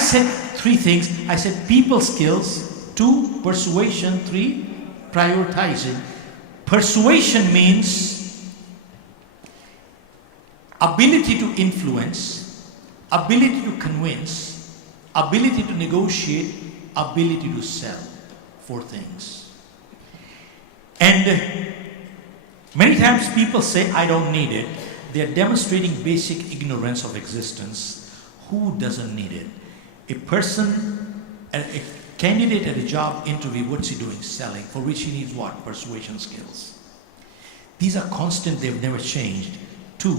said three things. I said people skills, 2, persuasion, 3, prioritizing. Persuasion means ability to influence, ability to convince, ability to negotiate, ability to sell. 4 things. And many times people say, I don't need it. They are demonstrating basic ignorance of existence. Who doesn't need it? A person, a candidate at a job interview, what's he doing? Selling. For which he needs what? Persuasion skills. These are constant, they've never changed. 2,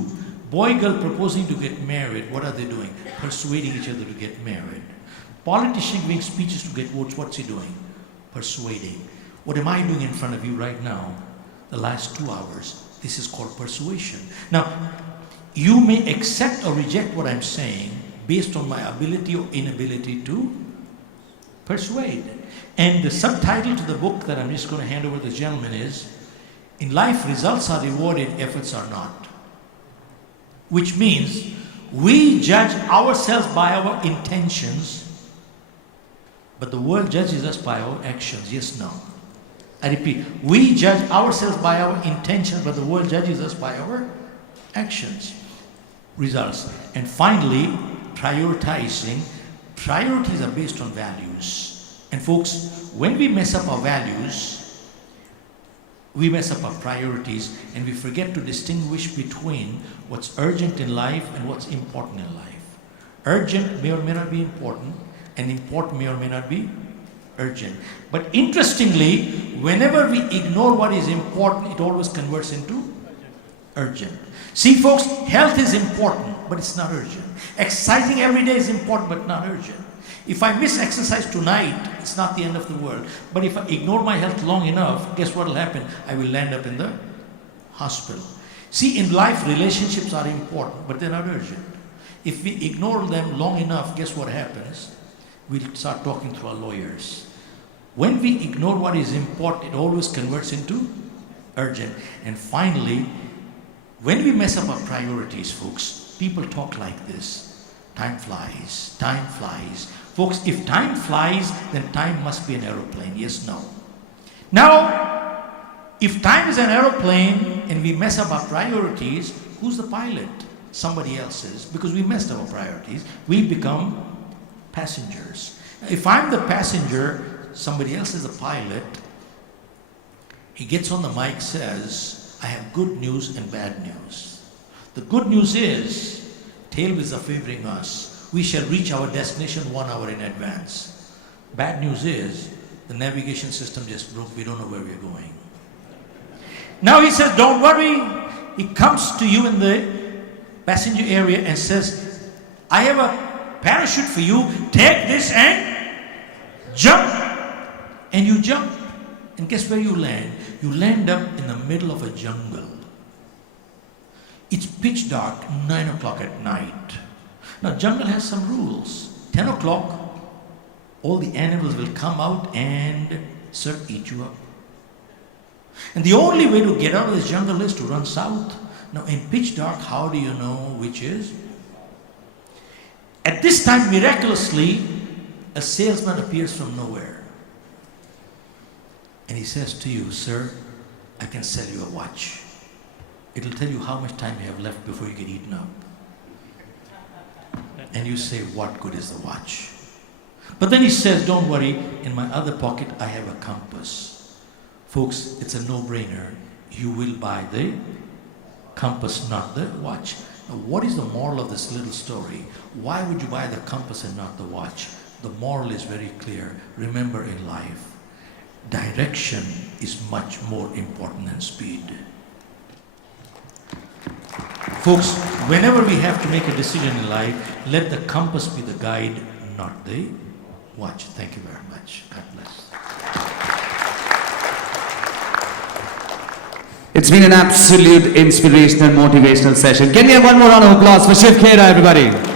boy, girl proposing to get married, what are they doing? Persuading each other to get married. Politician giving speeches to get votes, what's he doing? Persuading. What am I doing in front of you right now? The last 2 hours. This is called persuasion. Now, you may accept or reject what I'm saying based on my ability or inability to persuade. And the subtitle to the book that I'm just going to hand over to the gentleman is, in life, results are rewarded, efforts are not. Which means we judge ourselves by our intentions, but the world judges us by our actions. Yes, no. I repeat, we judge ourselves by our intentions, but the world judges us by our actions. Results. And finally, prioritizing. Priorities are based on values. And folks, when we mess up our values, we mess up our priorities, and we forget to distinguish between what's urgent in life and what's important in life. Urgent may or may not be important, and important may or may not be urgent. But interestingly, whenever we ignore what is important, it always converts into urgent. See folks, health is important, but it's not urgent. Exercising every day is important, but not urgent. If I miss exercise tonight, it's not the end of the world. But if I ignore my health long enough, guess what will happen? I will land up in the hospital. See, in life, relationships are important, but they're not urgent. If we ignore them long enough, guess what happens? We'll start talking to our lawyers. When we ignore what is important, it always converts into urgent. And finally, when we mess up our priorities, folks, people talk like this. Time flies, time flies. Folks, if time flies, then time must be an aeroplane. Yes, no. Now, if time is an aeroplane and we mess up our priorities, who's the pilot? Somebody else is. Because we messed up our priorities, we become passengers. If I'm the passenger, somebody else is the pilot. He gets on the mic, says, I have good news and bad news. The good news is, tailwinds are favoring us. We shall reach our destination 1 hour in advance. Bad news is, the navigation system just broke. We don't know where we're going. Now he says, don't worry. He comes to you in the passenger area and says, I have a parachute for you. Take this and jump. And you jump. And guess where you land? You land up in the middle of a jungle. It's pitch dark, 9 o'clock at night. Now, jungle has some rules. 10 o'clock, all the animals will come out and eat you up. And the only way to get out of this jungle is to run south. Now, in pitch dark, how do you know which is? At this time, miraculously, a salesman appears from nowhere. And he says to you, sir, I can sell you a watch. It'll tell you how much time you have left before you get eaten up. And you say, what good is the watch? But then he says, don't worry, in my other pocket I have a compass. Folks, it's a no-brainer. You will buy the compass, not the watch. Now, what is the moral of this little story? Why would you buy the compass and not the watch? The moral is very clear. Remember, in life, direction is much more important than speed. Folks, whenever we have to make a decision in life, let the compass be the guide, not the watch. Thank you very much. God bless. It's been an absolute inspirational, motivational session. Can we have one more round of applause for Shiv, Khera, everybody?